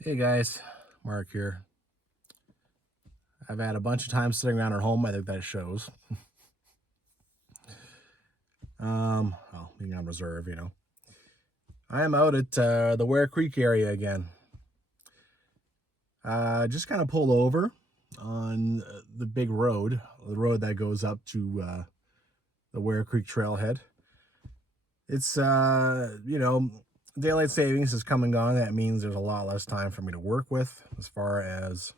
Hey guys, Mark here. I've had a bunch of time sitting around at home. I think that shows. Well, being on reserve, I am out at the Ware Creek area again. Just kind of pulled over on the big road, the road that goes up to the Ware Creek trailhead. It's, daylight savings is come and gone. That means there's a lot less time for me to work with as far as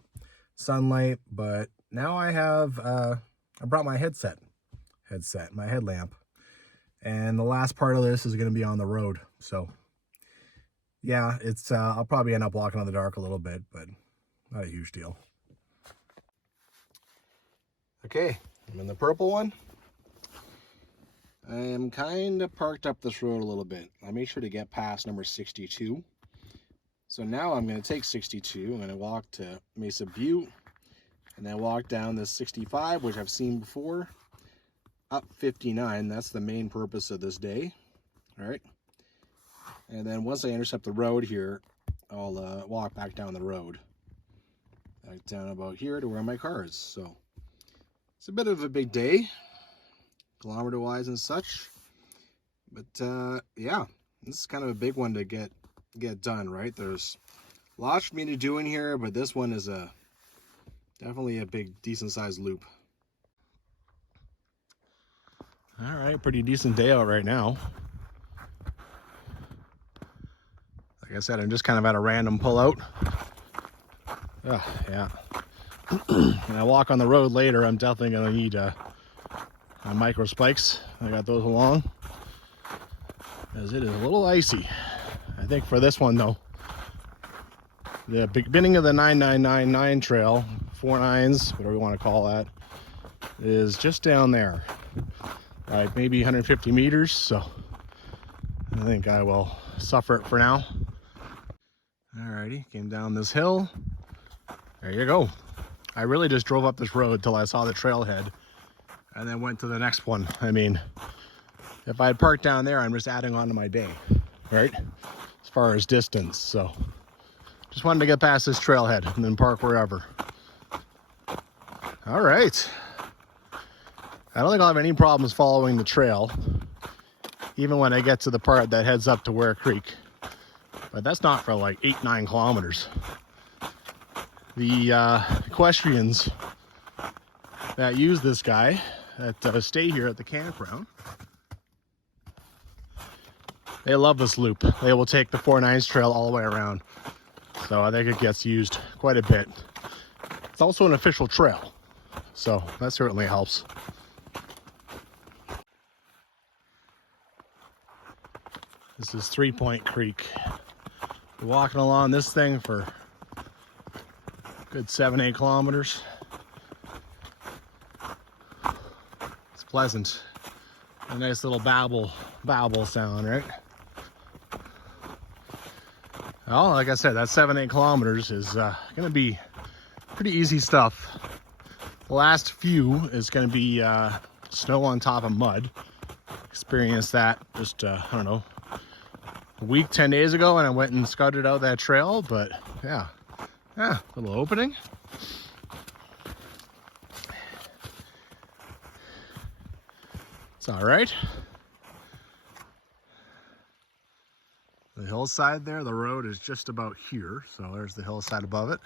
sunlight, but now I have I brought my my headlamp, and the last part of this is going to be on the road. So yeah, it's I'll probably end up walking in the dark a little bit, but not a huge deal. Okay, I'm in the purple one. I am kind of parked up this road a little bit. I made sure to get past number 62. So now I'm going to take 62. I'm going to walk to Mesa Butte and then walk down this 65, which I've seen before, up 59. That's the main purpose of this day. All right. And then once I intercept the road here, I'll walk back down the road. Back down about here to where my car is. So it's a bit of a big day, kilometer-wise and such. But yeah, this is kind of a big one to get done, right? There's lots for me to do in here, but this one is definitely a big, decent-sized loop. All right, pretty decent day out right now. Like I said, I'm just kind of at a random pull-out. Yeah. When I walk on the road later, I'm definitely going to need my micro spikes. I got those along, as it is a little icy. I think for this one though, the beginning of the 9999 trail, 49s, whatever you want to call that, is just down there, like maybe 150 meters. So I think I will suffer it for now. Alrighty, came down this hill. There you go. I really just drove up this road till I saw the trailhead and then went to the next one. I mean, if I had parked down there, I'm just adding on to my day, right? As far as distance. So just wanted to get past this trailhead and then park wherever. All right. I don't think I'll have any problems following the trail, even when I get to the part that heads up to Ware Creek. But that's not for like 8-9 kilometers. The equestrians that use this guy, that stay here at the campground, they love this loop. They will take the 49s trail all the way around. So I think it gets used quite a bit. It's also an official trail, so that certainly helps. This is 3 Point Creek. We're walking along this thing for a good 7-8 kilometers. It's pleasant. A nice little babble sound, right? Well, like I said, that 7-8 kilometers is going to be pretty easy stuff. The last few is going to be snow on top of mud. Experienced that just, I don't know, a week, 10 days ago, and I went and scouted out that trail. But yeah, little opening. It's all right. The hillside there, the road is just about here, so there's the hillside above it.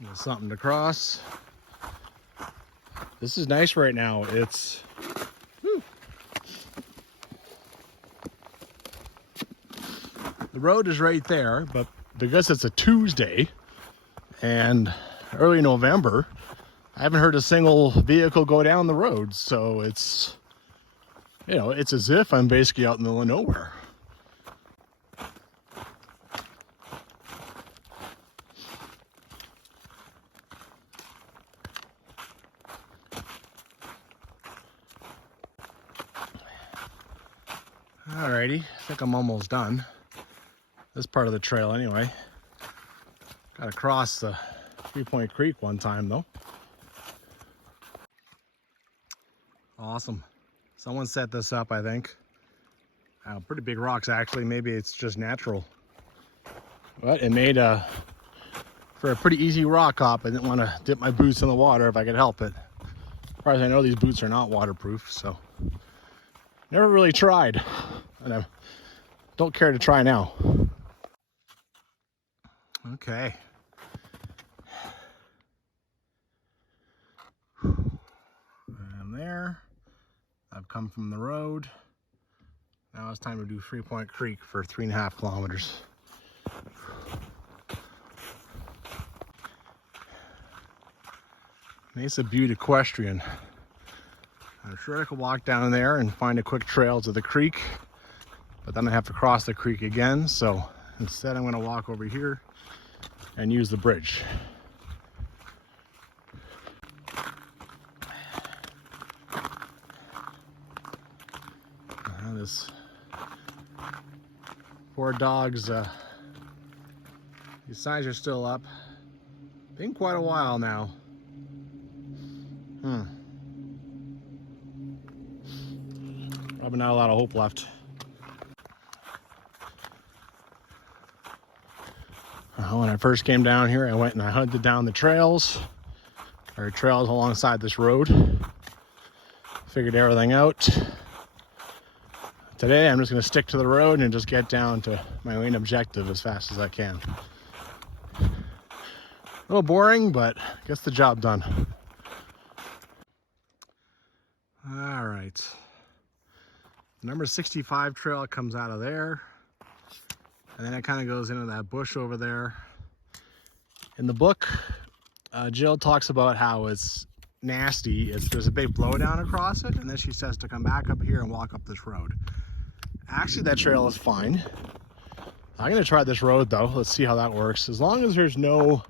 There's something to cross. This is nice right now. It's the road is right there, but because it's a Tuesday and early November, I haven't heard a single vehicle go down the road, so it's, it's as if I'm basically out in the middle of nowhere. Alrighty, I think I'm almost done. This part of the trail anyway. Gotta cross the 3 Point Creek one time though. Awesome. Someone set this up, I think. Pretty big rocks, actually. Maybe it's just natural. But it made for a pretty easy rock hop. I didn't want to dip my boots in the water if I could help it. As far as I know, these boots are not waterproof, so never really tried, and I don't care to try now. Okay. I'm there. I've come from the road. Now it's time to do 3 Point Creek for 3.5 kilometers. Mesa Butte Equestrian. I'm sure I could walk down there and find a quick trail to the creek, but then I have to cross the creek again, so instead I'm going to walk over here and use the bridge. This poor dog's, these signs are still up. Been quite a while now. Probably not a lot of hope left. When I first came down here, I went and I hunted down the trails, or trails alongside this road. Figured everything out. Today, I'm just going to stick to the road and just get down to my main objective as fast as I can. A little boring, but gets the job done. All right. Number 65 trail comes out of there. And then it kind of goes into that bush over there. In the book, Jill talks about how it's nasty. There's a big blowdown across it, and then she says to come back up here and walk up this road. Actually, that trail is fine. I'm gonna try this road though. Let's see how that works. As long as there's no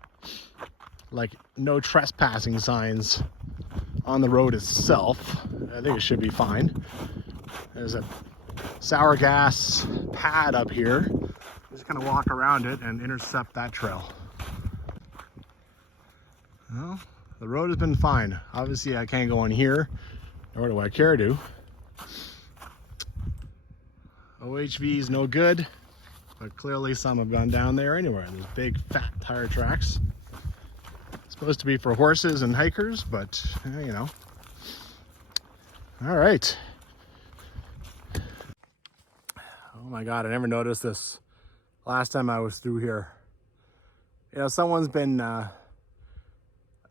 trespassing signs on the road itself, I think it should be fine. There's a sour gas pad up here. I'm just gonna walk around it and intercept that trail. Well, the road has been fine. Obviously, I can't go in here, nor do I care to. OHV is no good, but clearly some have gone down there anyway. There's big fat tire tracks. It's supposed to be for horses and hikers, but you know. All right. Oh my God, I never noticed this last time I was through here. You know, someone's been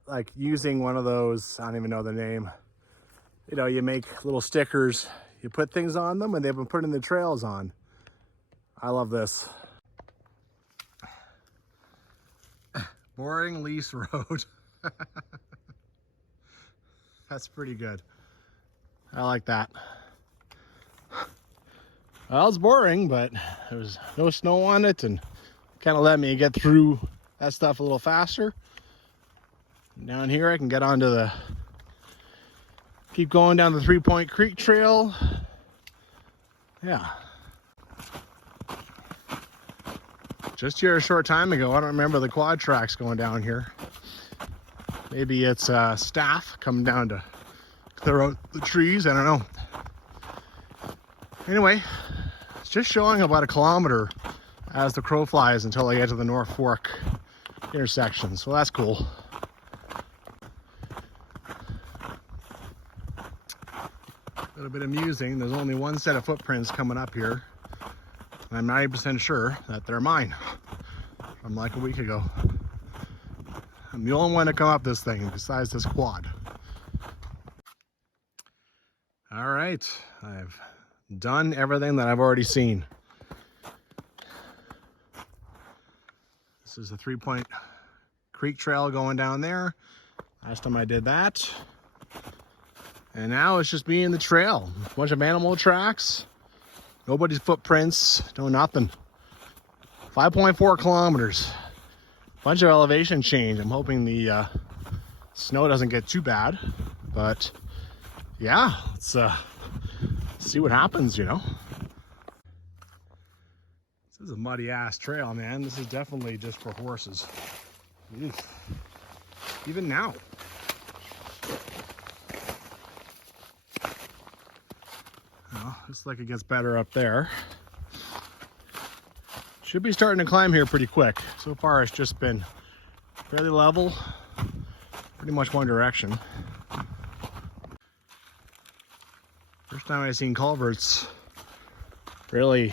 like using one of those, I don't even know the name. You know, you make little stickers, you put things on them, and they've been putting the trails on. I love this. Boring lease road. That's pretty good. I like that. Well, it's boring, but there was no snow on it and kind of let me get through that stuff a little faster. Down here I can get onto the, keep going down the 3 Point Creek trail. Yeah. Just here a short time ago, I don't remember the quad tracks going down here. Maybe it's staff coming down to clear out the trees, I don't know. Anyway, it's just showing about a kilometer as the crow flies until I get to the North Fork intersection, so that's cool. A little bit amusing, there's only one set of footprints coming up here. And I'm 90% sure that they're mine from like a week ago. I'm the only one to come up this thing besides this quad. All right, I've done everything that I've already seen. This is the 3 Point Creek trail going down there. Last time I did that. And now it's just me and the trail. A bunch of animal tracks. Nobody's footprints, no nothing. 5.4 kilometers. Bunch of elevation change. I'm hoping the snow doesn't get too bad. But yeah, let's see what happens, you know. This is a muddy ass trail, man. This is definitely just for horses. Even now. Well, looks like it gets better up there. Should be starting to climb here pretty quick. So far it's just been fairly level, pretty much one direction. First time I've seen culverts really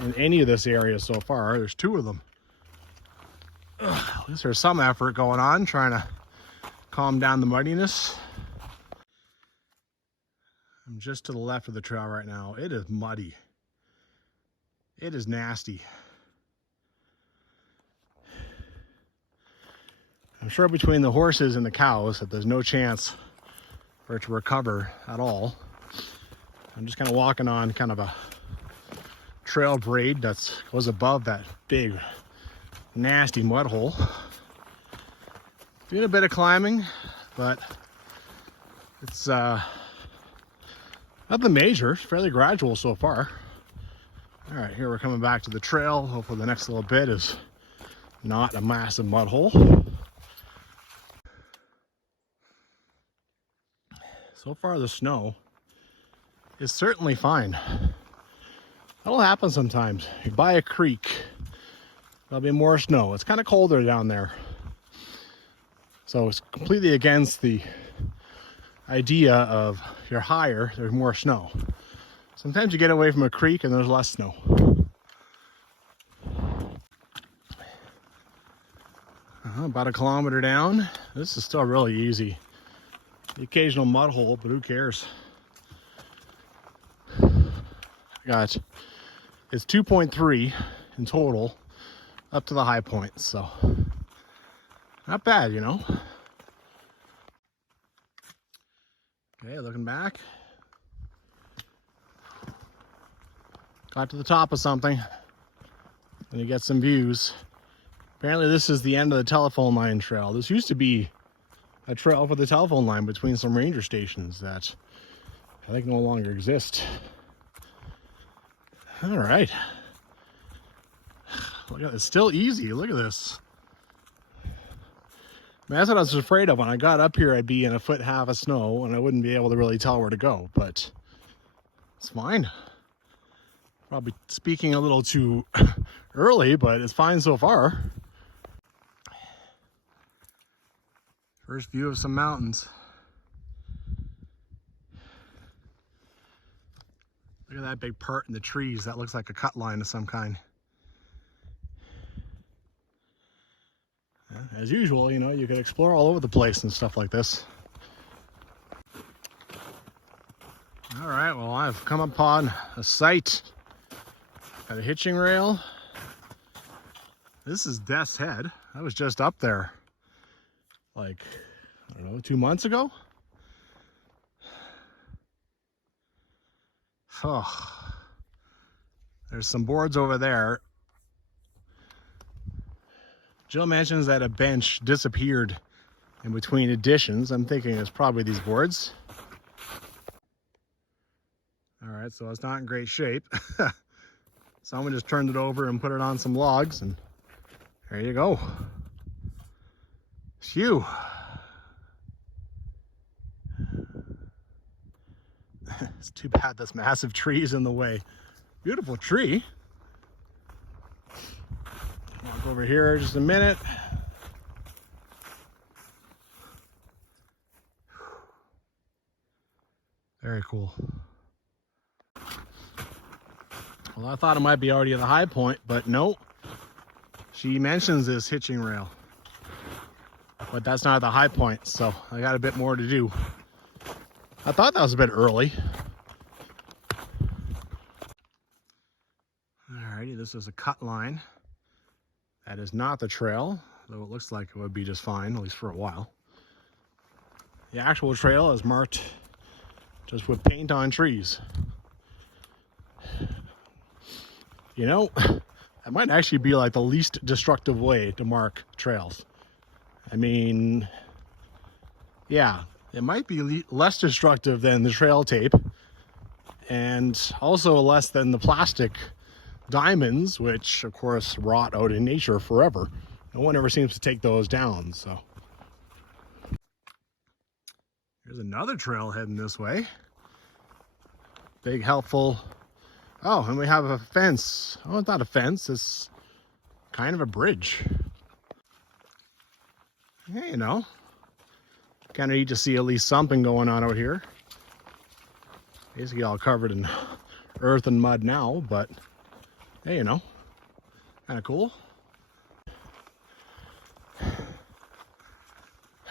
in any of this area so far. There's 2 of them. At least there's some effort going on trying to calm down the muddiness. I'm just to the left of the trail right now. It is muddy. It is nasty. I'm sure between the horses and the cows that there's no chance for it to recover at all. I'm just kind of walking on kind of a trail grade that goes above that big nasty mud hole. Doing a bit of climbing, but it's nothing major. It's fairly gradual so far. All right, here we're coming back to the trail. Hopefully the next little bit is not a massive mud hole. So far the snow is certainly fine. That'll happen sometimes. You buy a creek, there'll be more snow. It's kind of colder down there. So it's completely against the idea of you're higher, there's more snow. Sometimes you get away from a creek and there's less snow. About 1 kilometer down. This is still really easy. The occasional mud hole, but who cares? It's 2.3 in total up to the high point, so not bad, you know. Okay, looking back. Got to the top of something and you get some views. Apparently this is the end of the telephone line trail. This used to be a trail for the telephone line between some ranger stations that I think no longer exist. All right. Look at it. It's still easy. Look at this. I mean, that's what I was afraid of. When I got up here, I'd be in 1.5 feet of snow and I wouldn't be able to really tell where to go, but it's fine. Probably speaking a little too early, but it's fine so far. First view of some mountains. Look at that big part in the trees. That looks like a cut line of some kind. As usual, you know, you could explore all over the place and stuff like this. All right, well, I've come upon a site. Got a hitching rail. This is Death's Head. I was just up there like, I don't know, 2 months ago. Oh, there's some boards over there. Jill mentions that a bench disappeared in between additions. I'm thinking it's probably these boards. All right, so it's not in great shape. Someone just turned it over and put it on some logs, and there you go. Phew. It's too bad this massive tree is in the way. Beautiful tree. Walk over here just a minute. Very cool. Well, I thought it might be already at the high point, but nope. She mentions this hitching rail, but that's not at the high point, so I got a bit more to do. I thought that was a bit early. Alrighty, this is a cut line. That is not the trail, though it looks like it would be just fine, at least for a while. The actual trail is marked just with paint on trees. You know, that might actually be like the least destructive way to mark trails. I mean, yeah, it might be less destructive than the trail tape, and also less than the plastic diamonds, which of course rot out in nature forever. No one ever seems to take those down, so. Here's another trail heading this way. Big, helpful. Oh, and we have a fence. Oh, it's not a fence. It's kind of a bridge. Yeah, you know, kind of need to see at least something going on out here. Basically all covered in earth and mud now, but hey, you know, kind of cool.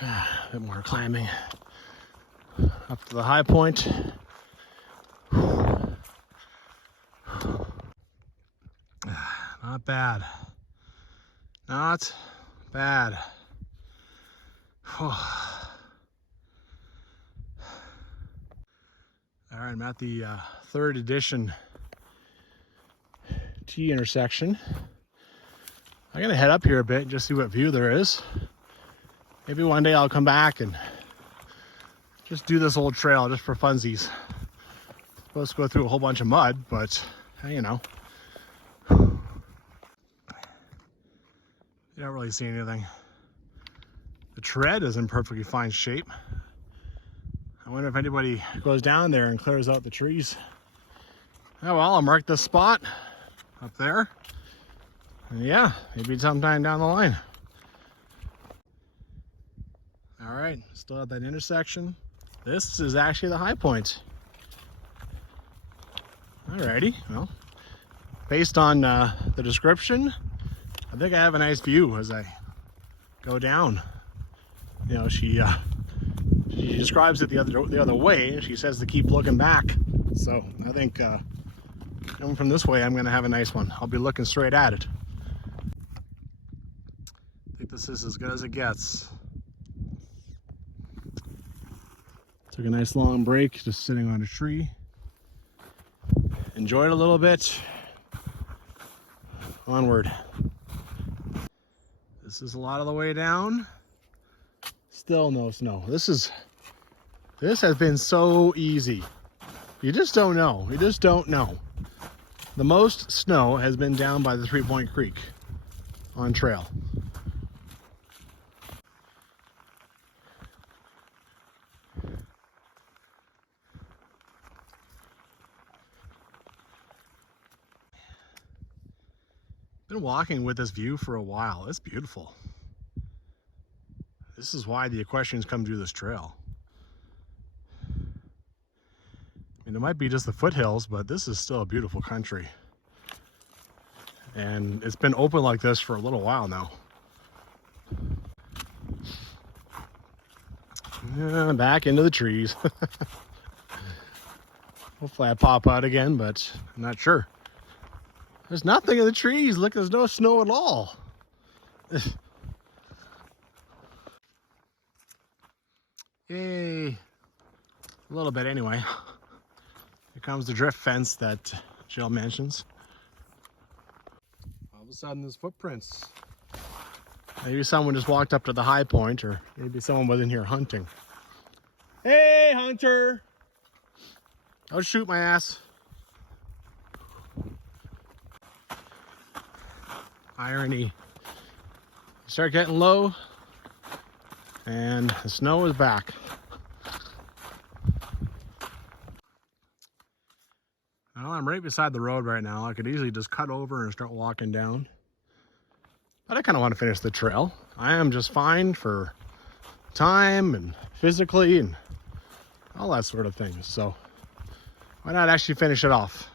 A bit more climbing up to the high point. Not bad. Not bad. All right, I'm at the third edition T intersection. I'm gonna head up here a bit and just see what view there is. Maybe one day I'll come back and just do this old trail just for funsies. Supposed to go through a whole bunch of mud, but hey, you know. You don't really see anything. The tread is in perfectly fine shape. I wonder if anybody goes down there and clears out the trees. Oh well, I'll mark this spot up there. And yeah, maybe sometime down the line. All right, still at that intersection. This is actually the high point. Alrighty, well, based on the description, I think I have a nice view as I go down. You know, she describes it the other way. She says to keep looking back. So I think coming from this way, I'm gonna have a nice one. I'll be looking straight at it. I think this is as good as it gets. Took a nice long break, just sitting on a tree. Enjoyed a little bit. Onward. This is a lot of the way down. Still no snow. This has been so easy. You just don't know. You just don't know. The most snow has been down by the 3 Point Creek on trail. Been walking with this view for a while. It's beautiful. This is why the equestrians come through this trail. I mean, it might be just the foothills, but this is still a beautiful country. And it's been open like this for a little while now. Back into the trees. Hopefully I pop out again, but I'm not sure. There's nothing in the trees. Look, there's no snow at all. Yay. A little bit anyway. Here comes the drift fence that Jill mentions. All of a sudden there's footprints. Maybe someone just walked up to the high point, or maybe someone was in here hunting. Hey, hunter! Don't shoot my ass. Irony. You start getting low, and the snow is back. Well, I'm right beside the road right now. I could easily just cut over and start walking down. But I kind of want to finish the trail. I am just fine for time and physically and all that sort of thing. So why not actually finish it off?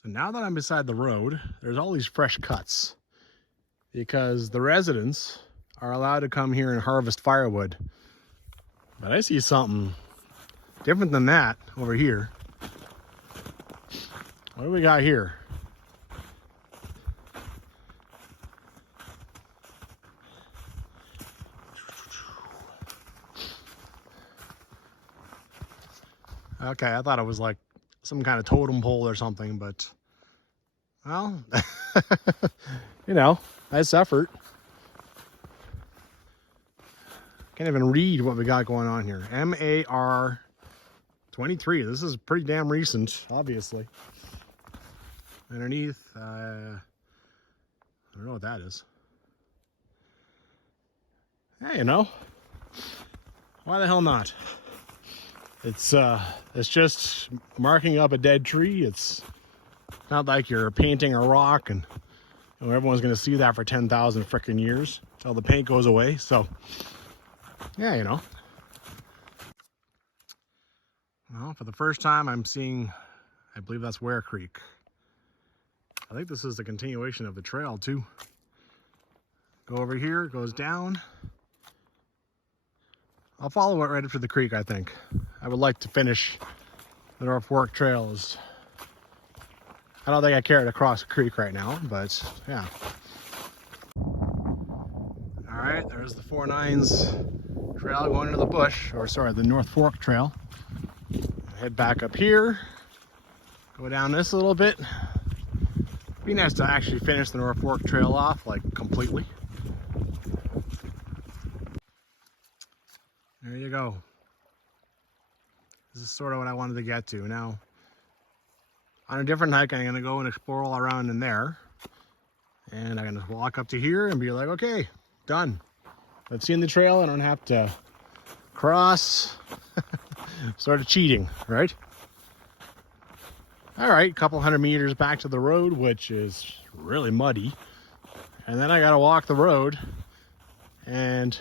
So now that I'm beside the road, there's all these fresh cuts because the residents are allowed to come here and harvest firewood. But I see something different than that over here. What do we got here? Okay, I thought it was like some kind of totem pole or something, but well, you know, nice effort. Can't even read what we got going on here. MAR 23. This is pretty damn recent, obviously. Underneath, I don't know what that is. Hey, you know, why the hell not? It's just marking up a dead tree. It's not like you're painting a rock and everyone's going to see that for 10,000 frickin' years until the paint goes away. So, yeah, you know. Well, for the first time, I'm seeing, I believe that's Ware Creek. I think this is the continuation of the trail, too. Go over here, it goes down. I'll follow it right up to the creek, I think. I would like to finish the North Fork Trails. I don't think I care to cross the creek right now, but yeah. All right, there's the 4-9s trail going into the bush, or sorry, the North Fork Trail. Head back up here, go down this a little bit. Be nice to actually finish the North Fork Trail off, like, completely. There you go. This is sort of what I wanted to get to. Now, on a different hike, I'm gonna go and explore all around in there. And I'm gonna walk up to here and be like, okay, done. Let's see in the trail. I don't have to cross. Sort of cheating, right? All right, a couple 100 meters back to the road, which is really muddy. And then I gotta walk the road. And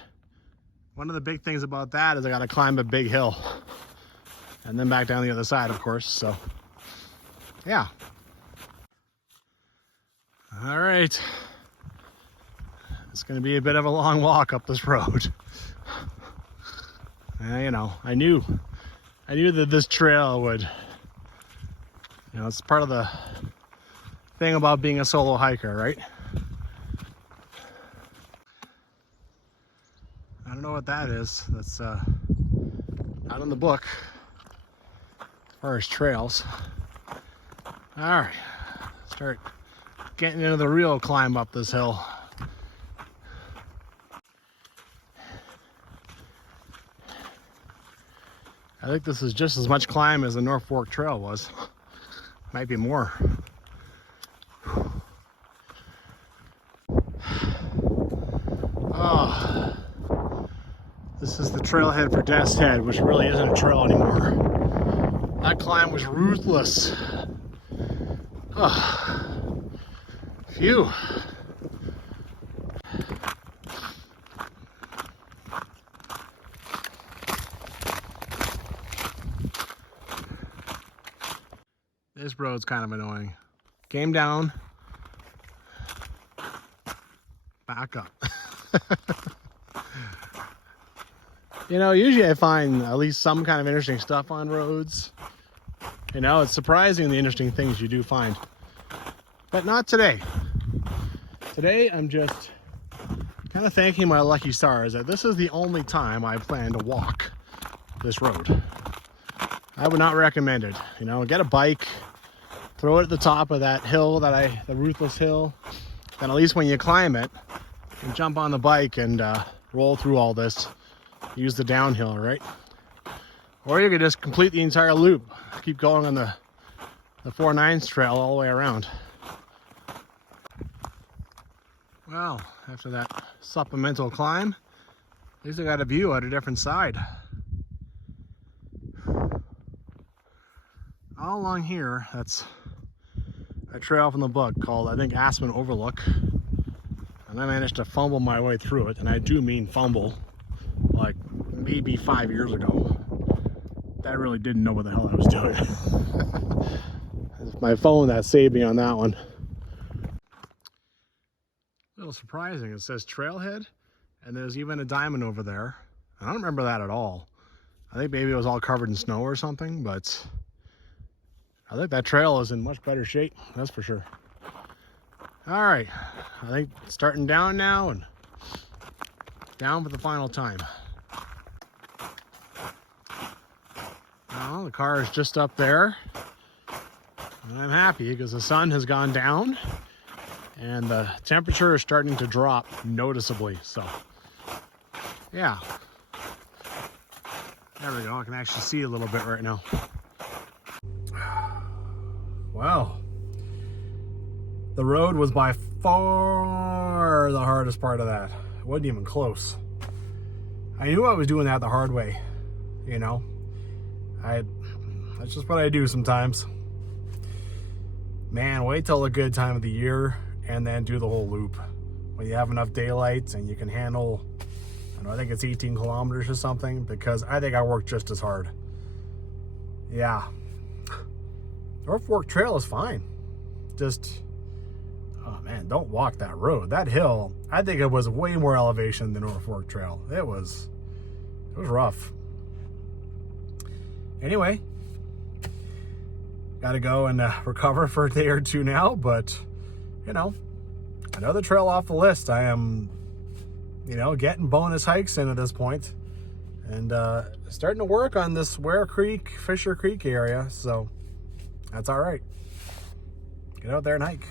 one of the big things about that is I gotta climb a big hill. And then back down the other side, of course, so yeah. All right. It's gonna be a bit of a long walk up this road. You know, I knew that this trail would, you know, it's part of the thing about being a solo hiker, right? I don't know what that is. That's not in the book as far as trails. All right, start getting into the real climb up this hill. I think this is just as much climb as the North Fork Trail was. Might be more. Oh, this is the trailhead for Death's Head, which really isn't a trail anymore. That climb was ruthless. Oh, phew. This road's kind of annoying. Came down, back up. You know, usually I find at least some kind of interesting stuff on roads. You know, it's surprising the interesting things you do find. But not today. Today I'm just kind of thanking my lucky stars that this is the only time I plan to walk this road. I would not recommend it. You know, get a bike, throw it at the top of that hill, the ruthless hill. Then at least when you climb it, you can jump on the bike and roll through all this. Use the downhill, right? Or you could just complete the entire loop. Keep going on the 4-9s trail all the way around. Well, after that supplemental climb, at least I got a view at a different side. All along here, that's a trail from the book called, I think, Aspen Overlook. And I managed to fumble my way through it, and I do mean fumble, like maybe 5 years ago. I really didn't know what the hell I was doing. It's my phone that saved me on that one. A little surprising, it says trailhead, and there's even a diamond over there. I don't remember that at all. I think maybe it was all covered in snow or something, but I think that trail is in much better shape, that's for sure. All right, I think starting down now and down for the final time. Well, the car is just up there, and I'm happy because the sun has gone down and the temperature is starting to drop noticeably, so yeah. There we go, I can actually see a little bit right now. Wow. The road was by far the hardest part of that. It wasn't even close. I knew I was doing that the hard way, you know. That's just what I do sometimes. Man, wait till a good time of the year and then do the whole loop. When you have enough daylight and you can handle, I think it's 18 kilometers or something, because I think I work just as hard. Yeah. North Fork Trail is fine. Just, oh man, don't walk that road. That hill, I think it was way more elevation than North Fork Trail. It was rough. Anyway, got to go and recover for a day or two now, but, another trail off the list. I am, getting bonus hikes in at this point, and starting to work on this Ware Creek, Fisher Creek area, so that's all right. Get out there and hike.